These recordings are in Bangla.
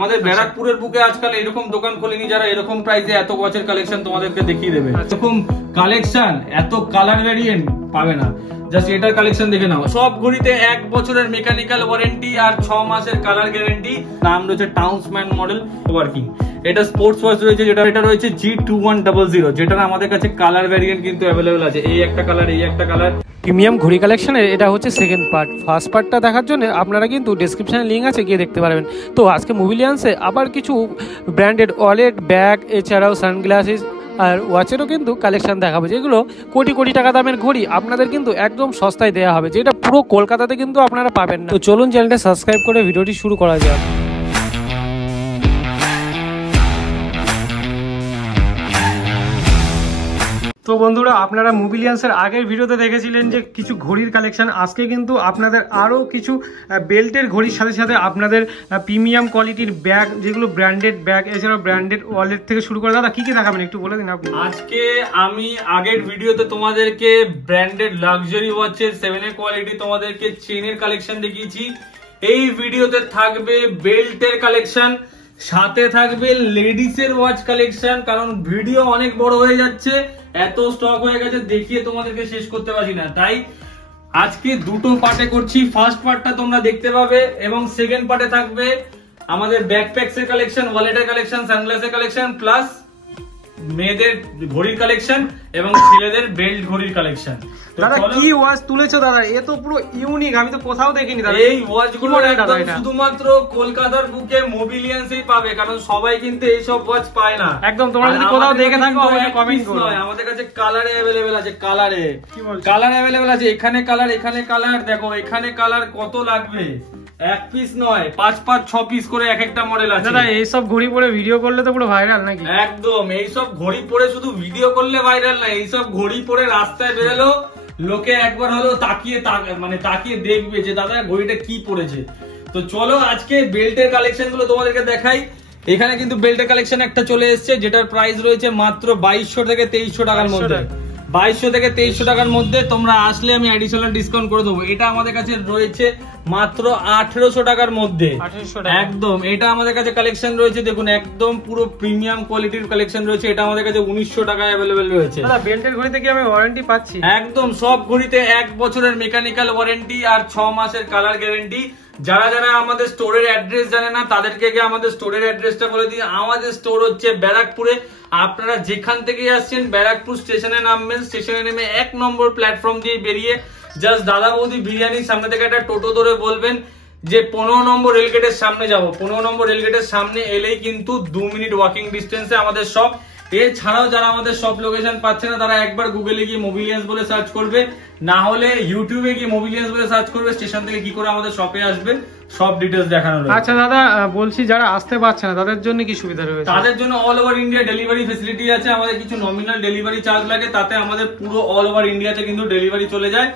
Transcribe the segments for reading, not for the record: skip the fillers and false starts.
আমাদের ব্যারাকপুরের বুকে আজকাল এরকম দোকান খোলেনি যারা এরকম প্রাইসে এত ওয়াচের কালেকশন তোমাদেরকে দেখিয়ে দেবে। এরকম কালেকশন এত কালার ভ্যারিয়েন্ট পাবে না। জাস্ট এটার কালেকশন দেখে নাও। সব ঘড়িতে 1 বছরের মেকানিক্যাল ওয়ারেন্টি আর 6 মাসের কালার গ্যারান্টি। নাম রয়েছে টাউন্সম্যান মডেল ওয়ার্কিং। এটা স্পোর্টস ওয়াচ রয়েছে, যেটা রয়েছে G2100, যেটার আমাদের কাছে কালার ভ্যারিয়েন্ট কিন্তু অ্যাভেলেবল আছে। এই একটা কালার, এই একটা কালার। প্রিমিয়াম ঘড়ি কালেকশনের এটা হচ্ছে সেকেন্ড পার্ট। ফার্স্ট পার্টটা দেখার জন্য আপনারা কিন্তু ডেসক্রিপশনে লিঙ্ক আছে, গিয়ে দেখতে পারবেন। তো আজকে মোবিলিয়ান্সে আবার কিছু ব্র্যান্ডেড ওয়ালেট, ব্যাগ, এছাড়াও সানগ্লাসেস আর ওয়াচেরও কিন্তু কালেকশন দেখাবো, যেগুলো কোটি কোটি টাকা দামের ঘড়ি আপনাদের কিন্তু একদম সস্তায় দেওয়া হবে, যেটা পুরো কলকাতাতে কিন্তু আপনারা পাবেন না। তো চলুন চ্যানেলটা সাবস্ক্রাইব করে ভিডিওটি শুরু করা যাক। তো বন্ধুরা, আপনারা মোবিলিয়ান্সের আগের ভিডিওতে দেখেছিলেন যে কিছু ঘড়ির কালেকশন। আজকে কিন্তু আপনাদের আরও কিছু বেল্টের ঘড়ির সাথে সাথে আপনাদের প্রিমিয়াম কোয়ালিটির ব্যাগ, যেগুলো ব্র্যান্ডেড ব্যাগ, এছাড়াও ব্র্যান্ডেড ওয়ালেট থেকে শুরু করে। দাদা কি কি দেখাবেন একটু বলে দিন আপনি। আজকে আমি আগের ভিডিওতে তোমাদেরকে ব্র্যান্ডেড লাক্সারি ওয়াচের 7A কোয়ালিটি তোমাদেরকে চেনের কালেকশন দেখিয়েছি। এই ভিডিওতে থাকবে বেল্টের কালেকশন, সাথে থাকবে লেডিসের ওয়াচ কালেকশন। কারণ ভিডিও অনেক বড় হয়ে যাচ্ছে, এত স্টক হয়ে গেছে, দেখিয়ে তোমাদেরকে শেষ করতে পারছি না। তাই আজকে দুটো পার্টে করছি। ফার্স্ট পার্টটা তোমরা দেখতে পাবে এবং সেকেন্ড পার্টে থাকবে আমাদের ব্যাকপ্যাকস এর কালেকশন, ওয়ালেটের কালেকশন, সানগ্লাসের কালেকশন, প্লাস মেয়েদের ঘড়ির কালেকশন এবং ছেলেদের বেল্ট ঘড়ির কালেকশন। দাদা কি ওয়াচ তুলেছো দাদা, এ তো পুরো ইউনিক, আমি তো কোথাও দেখিনি দাদা। এই ওয়াচগুলো একদম শুধুমাত্র কলকাতার বুকে মোবিলিয়ান্সেই পাবে, কারণ সবাই কিন্তু এইসব ওয়াচ পায় না। একদম, তোমরা যদি কোথাও দেখে থাকো অবশ্যই কমেন্ট করো। আমাদের কাছে কালারে अवेलेबल আছে, কালারে अवेलेबल আছে। এখানে কালার, এখানে কালার, দেখো এখানে কালার কত লাগবে। 1 পিস নয়, 5 5 6 পিস করে এক একটা মডেল আছে। দাদা এইসব ঘড়ি পরে ভিডিও করলে তো পুরো ভাইরাল নাকি? একদম, এইসব ঘড়ি পরে শুধু ভিডিও করলে ভাইরাল না, এইসব ঘড়ি পরে রাস্তায় বেরোলো লোকে একবার হলো তাকিয়ে দেখবে যে দাদা ঘড়িটা কি পড়েছে। তো চলো আজকে বেল্টের কালেকশন গুলো তোমাদেরকে দেখাই। এখানে কিন্তু বেল্টের কালেকশন একটা চলে এসেছে, যেটার প্রাইস রয়েছে মাত্র 2200 থেকে 2300 টাকার মধ্যে। 2200 থেকে 2300 টাকার মধ্যে তোমরা আসলে আমি অ্যাডিশনাল ডিসকাউন্ট করে দেবো। এটা আমাদের কাছে রয়েছে মাত্র 1800 টাকার মধ্যে। একদম, এটা আমাদের কাছে কালেকশন রয়েছে, দেখুন একদম পুরো প্রিমিয়াম কোয়ালিটির কালেকশন রয়েছে। এটা আমাদের কাছে 1900 টাকায় অ্যাভেলেবেল রয়েছে। দাদা বেল্টের ঘড়িতে কি আমি ওয়ারেন্টি পাচ্ছি? একদম, সব ঘড়িতে 1 বছরের মেকানিক্যাল ওয়ারেন্টি আর 6 মাসের কালার গ্যারান্টি। যারা যারা আমাদের স্টোরের অ্যাড্রেস জানে না তাদেরকে আমাদের স্টোরের অ্যাড্রেসটা বলে দিই। আমাদের স্টোর হচ্ছে ব্যারাকপুরে। আপনারা যেখান থেকে আসছেন ব্যারাকপুর স্টেশনে নামবেন, স্টেশনে নেমে 1 নম্বর প্ল্যাটফর্ম দিয়ে বেরিয়ে জাস্ট দাদা বৌদি বিরিয়ানির সামনে থেকে একটা টোটো ধরে বলবেন যে 15 নম্বর রেলগেটের সামনে যাবো। 15 নম্বর রেলগেটের সামনে এলেই কিন্তু 2 মিনিট ওয়াকিং ডিস্টেন্সে আমাদের শপ। এছাড়াও যারা আমাদের শপ লোকেশন পাচ্ছে না তারা একবার গুগলে গিয়ে মোবিলিয়ান্স বলে সার্চ করবে, না হলে ইউটিউবে গিয়ে মোবিলিয়ান্স বলে সার্চ করবে। স্টেশন থেকে কি করে আমাদের শপে আসবে সব ডিটেইলস দেখানো রয়েছে। আচ্ছা দাদা বলছি, যারা আসতে পারছে না তাদের জন্য কি সুবিধা রয়েছে? তাদের জন্য all over India delivery facility আছে। আমাদের কিছু নমিনাল ডেলিভারি চার্জ লাগে, তাতে আমাদের পুরো অল ওভার ইন্ডিয়াতে কিন্তু ডেলিভারি চলে যায়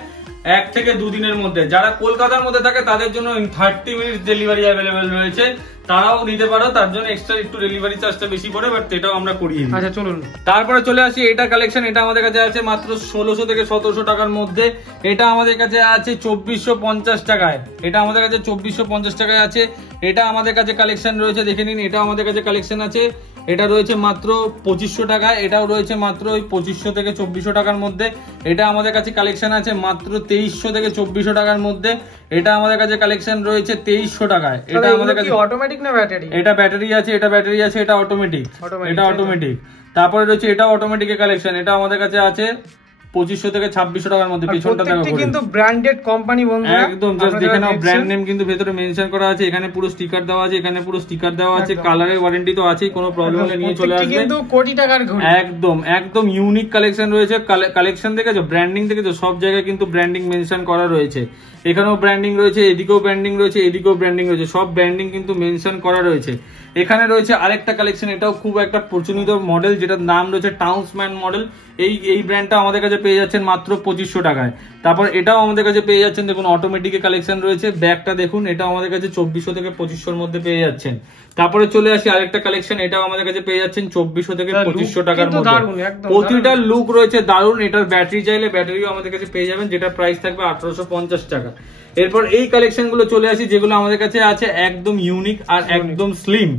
1 থেকে 2 দিনের মধ্যে। যারা কলকাতার মধ্যে থাকে তাদের জন্য 30 মিনিট ডেলিভারি অ্যাভেলেবেল রয়েছে, তারাও নিতে পারো। তার জন্য এক্সট্রা একটু ডেলিভারি চার্জটা বেশি পড়ে, বাট এটাও আমরা করিয়ে দিই। আচ্ছা চলুন তারপরে চলে আসি এটা কালেকশন। এটা আমাদের কাছে আছে মাত্র 1600 থেকে 1700 টাকার মধ্যে। এটা আমাদের কাছে আছে 2450 টাকায়। এটা আমাদের কাছে 2450 টাকায় আছে। এটা আমাদের কাছে কালেকশন রয়েছে, দেখে নিন। এটা আমাদের কাছে কালেকশন আছে, এটা রয়েছে মাত্র 2500 টাকায়। এটাও রয়েছে মাত্র ওই 2500 থেকে 2400 টাকার মধ্যে। এটা আমাদের কাছে কালেকশন আছে মাত্র 2300 থেকে 2400 টাকার মধ্যে। এটা আমাদের কাছে কালেকশন রয়েছে 2300 টাকায়। এটা আমাদের কাছে অটোমেটিক না ব্যাটারি? এটা ব্যাটারি আছে, এটা ব্যাটারি আছে, এটা অটোমেটিক। এটা অটোমেটিক। তারপরে রয়েছে এটা অটোমেটিকের কালেকশন। এটা আমাদের কাছে আছে 2500 থেকে 2600 টাকার মধ্যে। পিছনটা দেখো কিন্তু ব্র্যান্ডেড কোম্পানি বন্ধু, একদম জাস্ট দেখে নাও। ব্র্যান্ড নেম কিন্তু ভেতরে মেনশন করা আছে। এখানে পুরো স্টিকার দেওয়া আছে, এখানে পুরো স্টিকার দেওয়া আছে। কালারের ওয়ারেন্টি তো আছেই, কোনো প্রবলেম হলে নিয়ে চলে আসবে। কিন্তু কোটি টাকার ঘড়ি। একদম একদম ইউনিক কালেকশন রয়েছে। কালেকশন দেখেছো, ব্র্যান্ডিং দেখেছো, সব জায়গায় কিন্তু ব্র্যান্ডিং মেনশন করা রয়েছে। এখানেও ব্র্যান্ডিং রয়েছে, এদিকেও ব্র্যান্ডিং রয়েছে, এদিকেও ব্র্যান্ডিং রয়েছে, সব ব্র্যান্ডিং কিন্তু মেনশন করা রয়েছে। এখানে রয়েছে আরেকটা কালেকশন, এটাও খুব একটা প্রচলিত মডেল, যেটার নাম রয়েছে টাউন্সম্যান মডেল। এই ব্র্যান্ডটা আমাদের কাছে পেয়ে যাচ্ছেন মাত্র 2500 টাকায়। তারপর এটাও আমাদের কাছে পেয়ে যাচ্ছেন, দেখুন অটোমেটিক কালেকশন রয়েছে। ব্যাগটা দেখুন, এটাও আমাদের কাছে 2400 থেকে 2500 মধ্যে পেয়ে যাচ্ছেন। তারপরে চলে আসি আরেকটা কালেকশন, এটাও আমাদের কাছে পেয়ে যাচ্ছেন 2400 থেকে 2500 টাকার মধ্যে। প্রতিটা লুক রয়েছে দারুণ। এটার ব্যাটারি চাইলে ব্যাটারিও আমাদের কাছে পেয়ে যাবেন, যেটা প্রাইস থাকবে 1850 টাকা। এরপর এই কালেকশন গুলো চলে আসি যেগুলো আমাদের কাছে আছে একদম ইউনিক আর একদম স্লিম,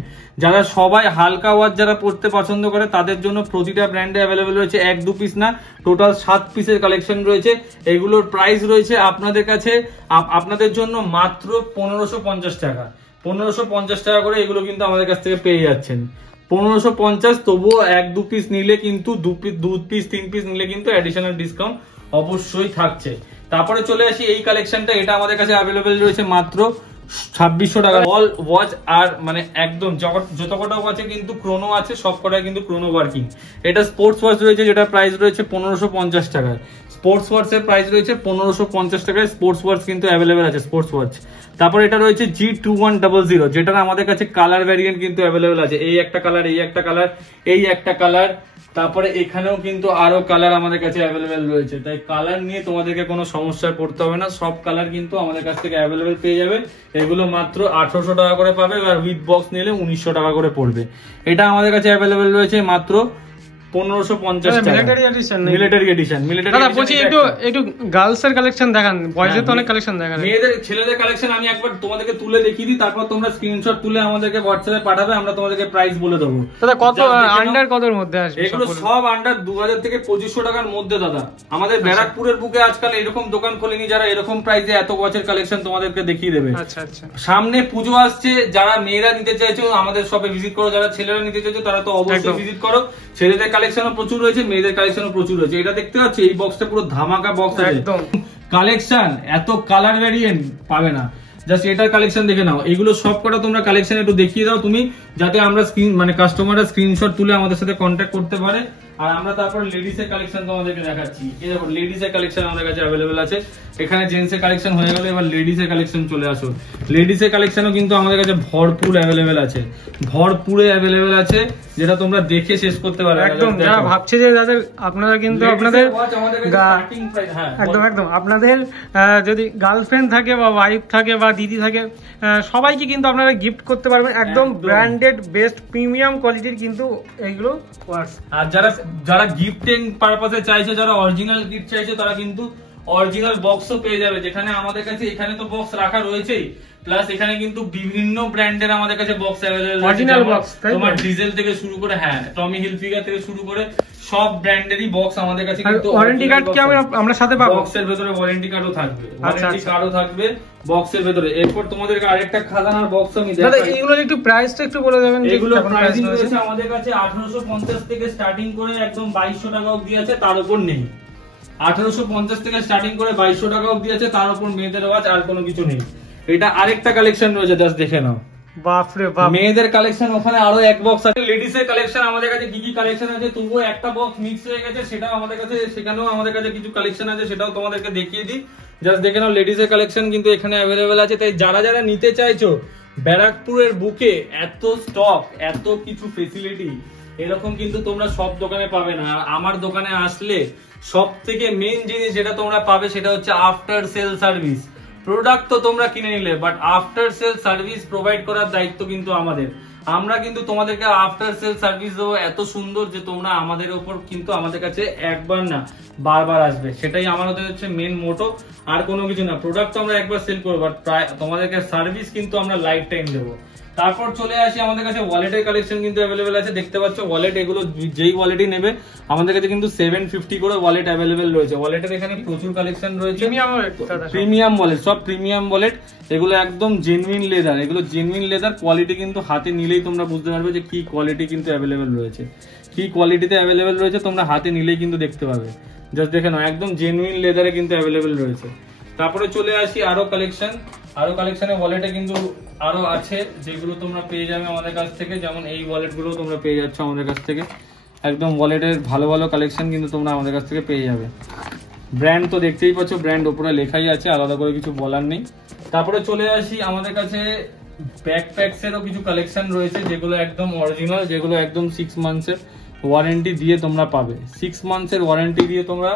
যারা সবাই হালকা ওয়াচ যারা পড়তে পছন্দ করে তাদের জন্য প্রতিটা ব্র্যান্ডে অ্যাভেলেবেল রয়েছে, 1-2 পিস না টোটাল 7 পিসের কালেকশন রয়েছে। এগুলোর প্রাইস রয়েছে আপনাদের কাছে আপনাদের জন্য মাত্র 1550 টাকা। 1550 টাকা করে এগুলো কিন্তু আমাদের কাছ থেকে পেয়ে যাচ্ছেন। 1550, তবুও 1-2 পিস নিলে কিন্তু 2 পিস 3 পিস নিলে কিন্তু অ্যাডিশনাল ডিসকাউন্ট অবশ্যই থাকছে। তারপরে চলে আসি এই কালেকশনটা, এটা আমাদের কাছে অ্যাভেলেবেল রয়েছে মাত্র 2600 টাকা। অল ওয়াচ আর মানে একদম যত কটা ওয়াচে কিন্তু ক্রোনো আছে সব কটাই কিন্তু ক্রোনো ওয়ার্কিং। এটা স্পোর্টস ওয়াচ রয়েছে যেটা প্রাইস রয়েছে 1550 টাকা। স্পোর্টস ওয়াচের প্রাইস রয়েছে 1550 টাকায় স্পোর্টস ওয়াচ কিন্তু অ্যাভেলেবেল আছে স্পোর্টস ওয়াচ। তারপর এটা রয়েছে G2100, যেটার আমাদের কাছে কালার ভ্যারিয়েন্ট কিন্তু অ্যাভেলেবেল আছে, এই একটা কালার, এই একটা কালার, এই একটা কালার, তারপরে এখানেও কিন্তু আরো কালার আমাদের কাছে অ্যাভেলেবেল রয়েছে। তাই কালার নিয়ে তোমাদেরকে কোনো সমস্যায় পড়তে হবে না, সব কালার কিন্তু আমাদের কাছ থেকে অ্যাভেলেবেল পেয়ে যাবে। এগুলো মাত্র 1800 টাকা করে পাবে, আর উইথ বক্স নিলে 1900 টাকা করে পড়বে। এটা আমাদের কাছে অ্যাভেলেবেল রয়েছে মাত্র 1550 টাকা। Military edition. দাদা বলছি একটু গার্লস এর কালেকশন দেখান, বয়েজের তো অনেক কালেকশন দেখান। মেয়েদের ছেলেদের কালেকশন আমি একবার তোমাদেরকে তুলে দেখিয়ে দিই, তারপর তোমরা স্ক্রিনশট তুলে আমাদেরকে হোয়াটসঅ্যাপে পাঠাবে, আমরা তোমাদেরকে প্রাইস বলে দেবো। দাদা কত আন্ডার কতর মধ্যে আসবে? এগুলো সব আন্ডার 2000 থেকে 2500 টাকার মধ্যে দাদা। আমাদের ব্যারাকপুরের বুকে আজকাল এরকম দোকান খোলেনি যারা এরকম প্রাইসে এত ওয়াচের কালেকশন তোমাদেরকে দেখিয়ে দেবে। আচ্ছা আচ্ছা। সামনে পুজো আসছে, যারা মেয়েরা নিতে চাইছো আমাদের শপে ভিজিট করো, যারা ছেলেরা নিতে চাইছো তারা তো অবশ্যই ভিজিট করো। ছেলেদের কালেকশনও প্রচুর রয়েছে, মেয়েদের কালেকশনও প্রচুর রয়েছে। এটা দেখতে পাচ্ছি এই বক্সটা পুরো ধামাকা বক্স আছে, একদম কালেকশন, এত কালার ভ্যারিয়েন্ট পাবে না। জাস্ট এটার কালেকশন দেখে নাও, এগুলো সব কটা তোমরা কালেকশন একটু দেখিয়ে দাও তুমি, যাতে আমরা কাস্টমাররা স্ক্রিনশট তুলে আমাদের সাথে কন্ট্যাক্ট করতে পারে। আর আমরা তারপর লেডিস এর কালেকশন তোমাদেরকে দেখাচ্ছি। এই দেখো লেডিস এর কালেকশন আমাদের কাছে অ্যাভেলেবেল আছে। এখানে জেন্টস এর কালেকশন হয়ে গেল, এবার লেডিস এর কালেকশন চলে আসো। লেডিস এর কালেকশনও কিন্তু আমাদের কাছে ভরপুর অ্যাভেলেবেল আছে, ভরপুরে অ্যাভেলেবেল আছে, যেটা তোমরা দেখে শেষ করতে পারবে। একদম যারা ভাবছে যে যাদের আপনারা কিন্তু আপনাদের একদম আপনাদের যদি গার্লফ্রেন্ড থাকে বা ওয়াইফ থাকে বা দিদি থাকে, সবাইকে কিন্তু আপনারা গিফট করতে পারবেন। একদম ব্র্যান্ডেড বেস্ট প্রিমিয়াম কোয়ালিটির কিন্তু এইগুলো। আর যারা গিফটিং পারপাসে চাইছে, যারা অরিজিনাল গিফট চাইছে, তারা কিন্তু অরিজিনাল বক্সও পেয়ে যাবে, যেখানে আমাদের কাছে এখানে তো বক্স রাখা রয়েছেই, প্লাস এখানে কিন্তু বিভিন্ন ব্র্যান্ডের আমাদের কাছে বক্স অ্যাভেলেবল আছে। অরিজিনাল বক্স তোমার ডিজেল থেকে শুরু করে, হ্যাঁ টমি হিলফিগার থেকে শুরু করে সব ব্র্যান্ডেরই বক্স আমাদের কাছে কিন্তু। ওয়ারেন্টি কার্ড কি আমরা সাথে পাবো? বক্সের ভেতরে ওয়ারেন্টি কার্ডও থাকবে, ওয়ারেন্টি কার্ডও থাকবে বক্সের ভেতরে। এরপর তোমাদেরকে আরেকটা খাজানার বক্স আমি দেখাই। দাদা এইগুলোর একটু প্রাইসটা একটু বলে দেবেন। এগুলো প্রাইসিং রয়েছে আমাদের কাছে 1850 থেকে স্টার্টিং করে একদম 2200 টাকা অবধি আছে, তার উপর নেই। 1850 থেকে স্টার্টিং করে 2200 টাকা অবধি আছে, তার উপর মেয়েদের ওয়াচ আর কোনো কিছু নেই। এটা আরেকটা কালেকশন রয়েছে, জাস্ট দেখে নাও। বাপরে বাপ, মেয়েদের কালেকশন ওখানে আরো এক বক্স আছে। লেডিস এর কালেকশন আমাদের কাছে কি কি কালেকশন আছে, তবুও একটা বক্স মিক্স হয়ে গেছে, সেটাও আমাদের কাছে, সেখানেও আমাদের কাছে কিছু কালেকশন আছে, সেটাও তোমাদেরকে দেখিয়ে দিই। জাস্ট দেখে নাও, লেডিস এর কালেকশন কিন্তু এখানে অ্যাভেলেবেল আছে। তাই যারা যারা নিতে চাইছো, ব্যারাকপুরের বুকে এত স্টক, এত কিছু ফেসিলিটি এরকম কিন্তু তোমরা সব দোকানে পাবে না। আর আমার দোকানে আসলে সব থেকে মেইন জিনিস যেটা তোমরা পাবে সেটা হচ্ছে আফটার সেল সার্ভিস। প্রোডাক্ট তো তোমরা কিনে নিলে, but after sale service provide করার দায়িত্ব কিন্তু আমাদের। আমরা কিন্তু তোমাদেরকে আফটার সেল সার্ভিস দেবো এত সুন্দর যে তোমরা আমাদের উপর কিন্তু আমাদের কাছে একবার না বারবার আসবে, সেটাই আমাদের হচ্ছে মেন মোটো, আর কোনো কিছু না। প্রোডাক্ট তো আমরা একবার সেল করবো, বাট তোমাদেরকে সার্ভিস কিন্তু আমরা লাইফ টাইম দেবো। তারপর চলে আসি আমাদের কাছে ওয়ালেটের কালেকশন কিন্তু অ্যাভেলেবেল আছে। দেখতে পাচ্ছ ওয়ালেট, এগুলো যেই ওয়ালেটই নেবে আমাদের কাছে কিন্তু 750 করে ওয়ালেট অ্যাভেলেবেল রয়েছে। ওয়ালেটের এখানে প্রচুর কালেকশন রয়েছে, প্রিমিয়াম ওয়ালেট, সব প্রিমিয়াম ওয়ালেট। এগুলো একদম জেনুইন লেদার, এগুলো জেনুইন লেদার। কোয়ালিটি কিন্তু হাতে নিলেই তোমরা বুঝতে পারবে যে কি কোয়ালিটি কিন্তু অ্যাভেলেবেল রয়েছে, কি কোয়ালিটিতে অ্যাভেলেবেল রয়েছে, তোমরা হাতে নিলেই কিন্তু দেখতে পাবে। জাস্ট দেখে নাও, একদম জেনুইন লেদারে কিন্তু অ্যাভেলেবেল রয়েছে। তারপরে চলে আসি আরো কালেকশন। আরো কালেকশনে ওয়ালেটে কিন্তু আরো আছে, যেগুলো তোমরা পেয়ে যাবে আমাদের কাছ থেকে। যেমন এই ওয়ালেট গুলো তোমরা পেয়ে যাচ্ছ আমাদের কাছ থেকে, একদম ওয়ালেটের ভালো ভালো কালেকশন কিন্তু তোমরা আমাদের কাছ থেকে পেয়ে যাবে। ব্র্যান্ড তো দেখতেই পাচ্ছ, ব্র্যান্ড ওপরে লেখাই আছে, আলাদা করে কিছু বলার নেই। তারপরে চলে আসি আমাদের কাছে ব্যাকপ্যাকস এরও কিছু কালেকশন রয়েছে, যেগুলো একদম অরিজিনাল, যেগুলো একদম 6 মান্থসের ওয়ারেন্টি দিয়ে তোমরা পাবে। 6 মান্থসের ওয়ারেন্টি দিয়ে তোমরা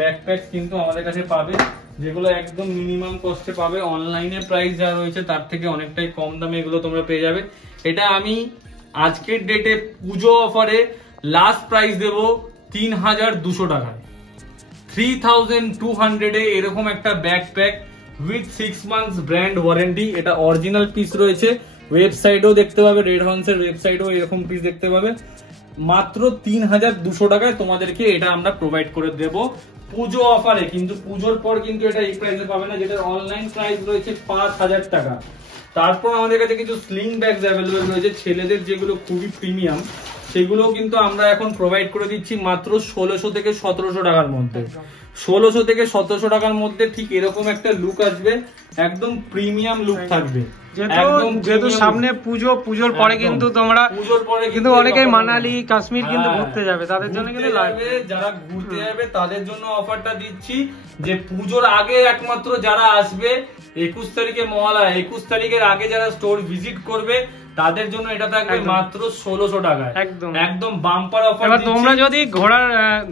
ব্যাকপ্যাকস কিন্তু আমাদের কাছে পাবে, যেগুলো একদম মিনিমাম কস্টে পাবে। অনলাইনে প্রাইস যা রয়েছে তার থেকে অনেকটাই কম দামে এগুলো তোমরা পেয়ে যাবে। এটা আমি আজকের ডেটে পুজো অফারে লাস্ট প্রাইস দেব 3200 টাকায়। 3200 এ এরকম একটা backpack with 6 months brand warranty. এটা অরিজিনাল পিস রয়েছে, ওয়েবসাইটেও দেখতে পাবে, রেড হর্নসের ওয়েবসাইটেও এরকম পিস দেখতে পাবে। মাত্র 3200 টাকায় তোমাদেরকে এটা আমরা প্রোভাইড করে দেব পুজো অফারে। কিন্তু পুজোর পর কিন্তু এটা এই প্রাইসে পাবে না, যেটা অনলাইন প্রাইস রয়েছে 5000 টাকা। তারপর আমাদের কাছে কিছু স্লিং ব্যাগস অ্যাভেলেবল রয়েছে ছেলেদের, যেগুলো খুবই প্রিমিয়াম, সেগুলো কিন্তু আমরা এখন প্রোভাইড করে দিচ্ছি মাত্র 1600 থেকে 1700 টাকার মধ্যে। 1600 থেকে 1700 টাকার মধ্যে ঠিক এরকম একটা লুক আসবে, একদম প্রিমিয়াম লুক থাকবে। যেহেতু সামনে পুজোর পরে কিন্তু তোমরা কিন্তু অনেকেই মানালি কাশ্মীর কিন্তু ঘুরতে যাবে, তাদের জন্য কিন্তু যারা ঘুরতে যাবে তাদের জন্য অফারটা দিচ্ছি যে পুজোর আগে একমাত্র যারা আসবে 21 তারিখে মহালয়া, 21 তারিখের আগে যারা স্টোর ভিজিট করবে তাদের জন্য এটা থাকবে মাত্র 1600 টাকায়। একদম বাম্পার অফার। এবার তোমরা যদি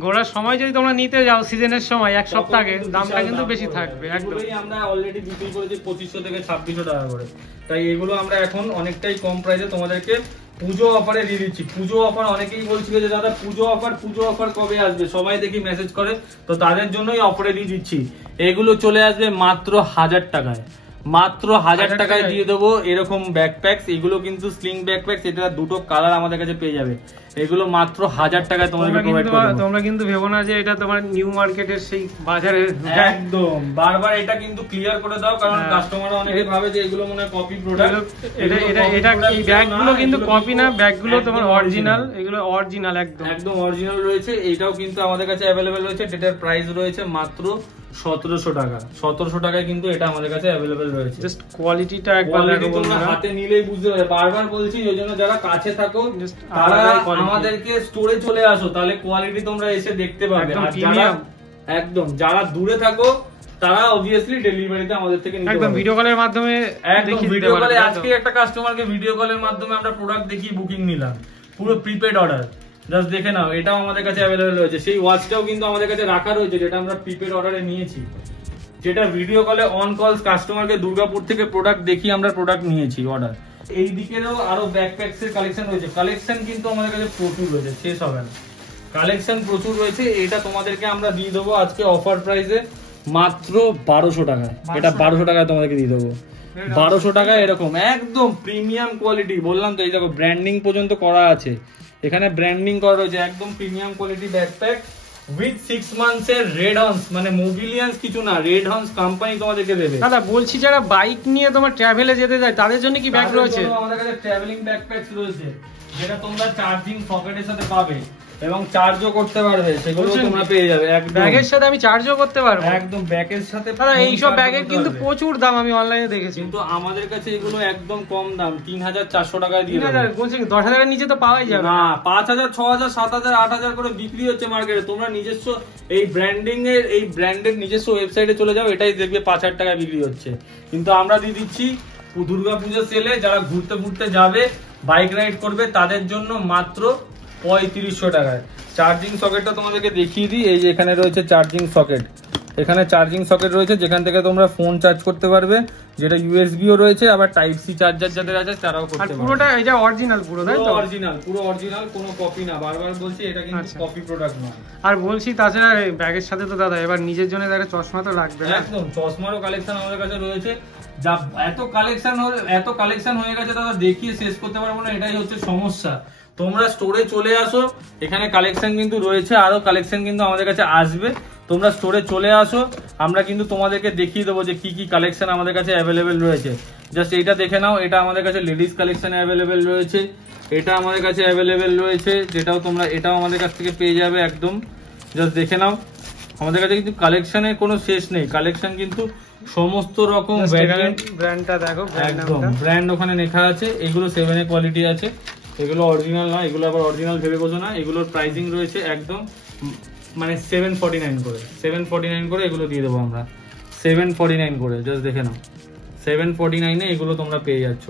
ঘোরার সময় যদি তোমরা নিতে যাও সিজনের সময় এক সপ্তাহ আগে, দামটা কিন্তু বেশি থাকবে। একদমই আমরা অলরেডি বিক্রি করেছি 2500 থেকে 2600 টাকা করে, তাই এগুলো আমরা এখন অনেকটাই কম প্রাইসে তোমাদেরকে পুজো অফারে দিয়ে দিচ্ছি। পুজো অফার অনেকেই বলছিল যে দাদা পুজো অফার কবে আসবে, সবাই দেখি মেসেজ করে, তো তাদের জন্যই অফারে দিয়ে দিচ্ছি। এগুলো চলে আসবে মাত্র 1000 টাকায়, মাত্র 1000 টাকায় দিয়ে দেবো এরকম ব্যাকপ্যাকস। এগুলো কিন্তু স্লিং ব্যাকপ্যাকস, এটা দুটো কালার আমাদের কাছে পেয়ে যাবে। এগুলো মাত্র 1000 টাকায় তোমাদেরকে প্রোভাইড করব। তোমরা কিন্তু ভেবো না যে এটা তোমার নিউ মার্কেটের সেই বাজারে, একদম বারবার এটা কিন্তু ক্লিয়ার করে দাও, কারণ কাস্টমাররা অনেকে ভাবে যে এগুলো মনে হয় কপি প্রোডাক্ট। এটা এই ব্যাগগুলো কিন্তু কপি না, ব্যাগগুলো তোমার অরিজিনাল, এগুলো অরিজিনাল একদম অরিজিনাল রয়েছে। এটাও কিন্তু আমাদের কাছে অ্যাভেলেবেল রয়েছে, যেটার প্রাইস রয়েছে মাত্র 1700 টাকা। 1700 টাকায় কিন্তু এটা আমাদের কাছে অ্যাভেলেবেল রয়েছে। জাস্ট কোয়ালিটিটা একবার দেখো, তোমরা হাতে নিলেই বুঝতে পারবে। বারবার বলছি, ওই জন্য যারা কাছে থাকো তারা আমাদেরকে স্টোরে চলে আসো, তাহলে কোয়ালিটি তোমরা এসে দেখতে পাবে। আর যারা দূরে থাকো তারা অবভিয়াসলি ডেলিভারিতে আমাদের থেকে নিতে পারবে। ভিডিও কলের মাধ্যমে ভিডিও কলে আজকে একটা কাস্টমারকে ভিডিও কলের মাধ্যমে আমরা প্রোডাক্ট দেখিয়ে বুকিং নিলাম, পুরো প্রিপেড অর্ডার। জাস্ট দেখে নাও, এটাও আমাদের কাছে অ্যাভেলেবল রয়েছে। সেই ওয়াচটাও কিন্তু আমাদের কাছে রাখা রয়েছে, যেটা আমরা প্রিপেড অর্ডারে নিয়েছি, যেটা ভিডিও কলে অন কল কাস্টমারকে দুর্গাপুর থেকে প্রোডাক্ট দেখিয়ে আমরা প্রোডাক্ট নিয়েছি অর্ডার। এই দিকেরও আরো ব্যাকপ্যাকস এর কালেকশন রয়েছে। কালেকশন কিন্তু আমাদের কাছে প্রচুর রয়েছে, শেষ হবে না, কালেকশন প্রচুর রয়েছে। এটা তোমাদেরকে আমরা দিয়ে দেবো আজকে অফার প্রাইসে মাত্র 1200 টাকায়। এটা 1200 টাকায় তোমাদেরকে দিয়ে দেবো, 1200 টাকায় এরকম একদম প্রিমিয়াম কোয়ালিটি। বললাম তো, এই দেখো ব্র্যান্ডিং পর্যন্ত করা আছে, এখানে ব্র্যান্ডিং করা রয়েছে, একদম premium quality backpack with 6 months এর রেড হর্নস, মানে মোবিলিয়ান্স কিছু না, রেড হর্নস কোম্পানি তোমাদেরকে দেবে। দাদা বলছি, যারা বাইক নিয়ে তোমার ট্রাভেলে যেতে যায় তাদের জন্য কি ব্যাগ রয়েছে? আমাদের কাছে ট্রাভেলিং ব্যাকপ্যাকস রয়েছে, যেটা তোমরা চার্জিং সকেটের সাথে পাবে এবং চার্জও করতে পারবে, সেগুলো তোমরা পেয়ে যাবে। একদম ব্যাগের সাথে আমি চার্জও করতে পারবো, একদম ব্যাগের সাথে। এই সব ব্যাগের কিন্তু প্রচুর দাম, আমি অনলাইনে দেখেছি, কিন্তু আমাদের কাছে এগুলো একদম কম দাম, 3400 টাকায় দিয়ে দেবো। বলছি 10,000 এর নিচে তো পাওয়াই যাবে না, 5000, 6000, 7000, 8000 করে বিক্রি হচ্ছে মার্কেটে। তোমরা নিজস্ব এই ব্র্যান্ডিং এর, এই ব্র্যান্ডের নিজস্ব ওয়েবসাইটে চলে যাও, এটাই দেখবে 5000 টাকায় বিক্রি হচ্ছে। কিন্তু আমরা দিয়ে দিচ্ছি দুর্গাপূজা সেলে, যারা ঘুরতে যাবে, বাইক রাইড করবে, তাদের জন্য মাত্র 3500 টাকায়। চার্জিং সকেটটা তোমাদেরকে দেখিয়ে দিই, এই যে এখানে রয়েছে চার্জিং সকেট, এখানে চার্জিং সকেট রয়েছে, যেখান থেকে তোমরা ফোন চার্জ করতে পারবে, যেটা ইউএসবিও রয়েছে, আবার টাইপ সি চার্জার যাদের আছে তারাও করতে পারবে। পুরোটা এটা অরিজিনাল, পুরো তাই তো? অরিজিনাল, পুরো অরিজিনাল, কোনো কপি না। বারবার বলছি, এটা কিন্তু কপি প্রোডাক্ট নয়। আর বলছি তাছাড়া ব্যাগের সাথে তো দাদা এবার নিজের জন্য একটা চশমা তো লাগবে না? একদম, চশমারও কালেকশন আমাদের কাছে রয়েছে। যা এত কালেকশন হয়ে গেছে দাদা, দেখিয়ে শেষ করতে পারবো না, এটাই হচ্ছে সমস্যা। তোমরা স্টোরে চলে আসো, এখানে কালেকশন কিন্তু রয়েছে, আরো কালেকশন কিন্তু আমাদের কাছে আসবে। তোমরা স্টোরে চলে আসো, আমরা কিন্তু তোমাদেরকে দেখিয়ে দেবো যে কি কি কালেকশন আমাদের কাছে অ্যাভেলেবেল রয়েছে। জাস্ট এইটা দেখে নাও, এটা আমাদের কাছে লেডিস কালেকশন অ্যাভেলেবেল রয়েছে, এটা আমাদের কাছে অ্যাভেলেবেল রয়েছে, যেটাও তোমরা এটাও আমাদের কাছ থেকে পেয়ে যাবে একদম। জাস্ট দেখে নাও, আমাদের কাছে কিন্তু কালেকশনের কোনো শেষ নেই, কালেকশন কিন্তু সমস্ত রকম ব্র্যান্ডটা দেখো, একদম ব্র্যান্ড ওখানে লেখা আছে। এগুলো 7 এর কোয়ালিটি আছে, এগুলো অরিজিনাল না, এগুলো আবার অরিজিনাল ভেবে বোঝো না। এগুলোর প্রাইসিং রয়েছে একদম মানে 749 করে, 749 করে এগুলো দিয়ে দেবো আমরা, 749 করে। জাস্ট দেখে নাও, 749 এ এগুলো তোমরা পেয়ে যাচ্ছ,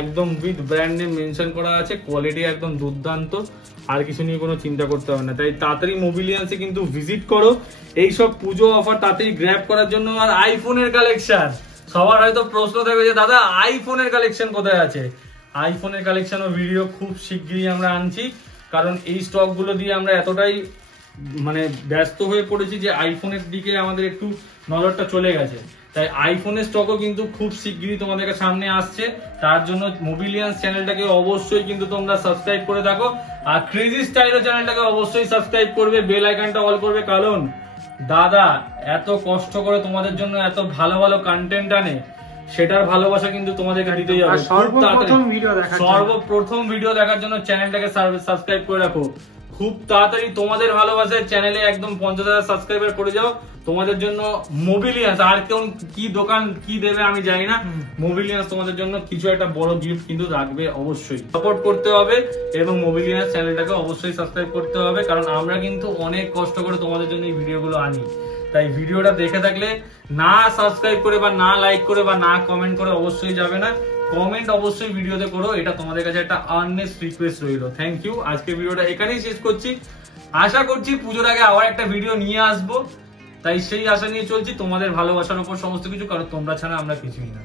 একদম উইথ ব্র্যান্ড নেম মেনশন করা আছে, কোয়ালিটি একদম দুর্দান্ত, আর কিছু নিয়ে কোনো চিন্তা করতে হবে না। তাই তাড়াতাড়ি মোবিলিয়ান্সে কিন্তু ভিজিট করো, এইসব পুজো অফার তাড়াতাড়ি গ্র্যাব করার জন্য। আর আইফোনের কালেকশন, সবার হয়তো প্রশ্ন থাকবে যে দাদা আইফোনের কালেকশন কোথায় আছে? আইফোনের কালেকশন ও ভিডিও খুব শিগগিরই আমরা আনছি, কারণ এই স্টক গুলো দিয়ে আমরা এতটাই মানে ব্যস্ত হয়ে পড়েছি যে আইফোনের দিকে আমাদের একটু নজরটা চলে গেছে। তাই আইফোনের স্টকও কিন্তু খুব শিগগিরই তোমাদের সামনে আসছে। তার জন্য মোবিলিয়ান্স চ্যানেলটাকে অবশ্যই কিন্তু তোমরা সাবস্ক্রাইব করে থাকো, আর ক্রেজি স্টাইলো চ্যানেলটাকে অবশ্যই সাবস্ক্রাইব করবে, বেল আইকনটা অল করবে, কারণ দাদা এত কষ্ট করে তোমাদের জন্য এত ভালো ভালো কন্টেন্ট আনে, সেটার ভালোবাসা কিন্তু তোমাদেরকে দিতেই হবে। সর্বপ্রথম ভিডিও দেখার জন্য চ্যানেলটাকে সাবস্ক্রাইব করে রাখো। খুব তাড়াতাড়ি তোমাদের ভালোবাসায় চ্যানেলে একদম 50,000 সাবস্ক্রাইবার করে যাও। তোমাদের জন্য মোবিলিয়ান্স, আর কেউ কি দোকান কি দেবে আমি জানি না, মোবিলিয়ান্স তোমাদের জন্য কিছু একটা বড় গিফট কিন্তু রাখবে। অবশ্যই সাপোর্ট করতে হবে এবং মোবিলিয়ান্স চ্যানেলটাকে অবশ্যই সাবস্ক্রাইব করতে হবে, কারণ আমরা কিন্তু অনেক কষ্ট করে তোমাদের জন্য এই ভিডিওগুলো আনি। তাই ভিডিওটা দেখে থাকলে না সাবস্ক্রাইব করে বা না লাইক করে বা না কমেন্ট করে অবশ্যই যাবে না। কমেন্ট অবশ্যই ভিডিওতে করো, এটা তোমাদের কাছে একটা আর্নেস্ট রিকোয়েস্ট রইল। Thank you. আজকে ভিডিওটা এখানেই শেষ করছি। আশা করছি পুজোর আগে আবার একটা ভিডিও নিয়ে আসবো, তাই সেই আশা নিয়ে চলছি। তোমাদের ভালোবাসার উপর সমস্ত কিছু, কারণ তোমরা ছাড়া আমরা কিছুই না।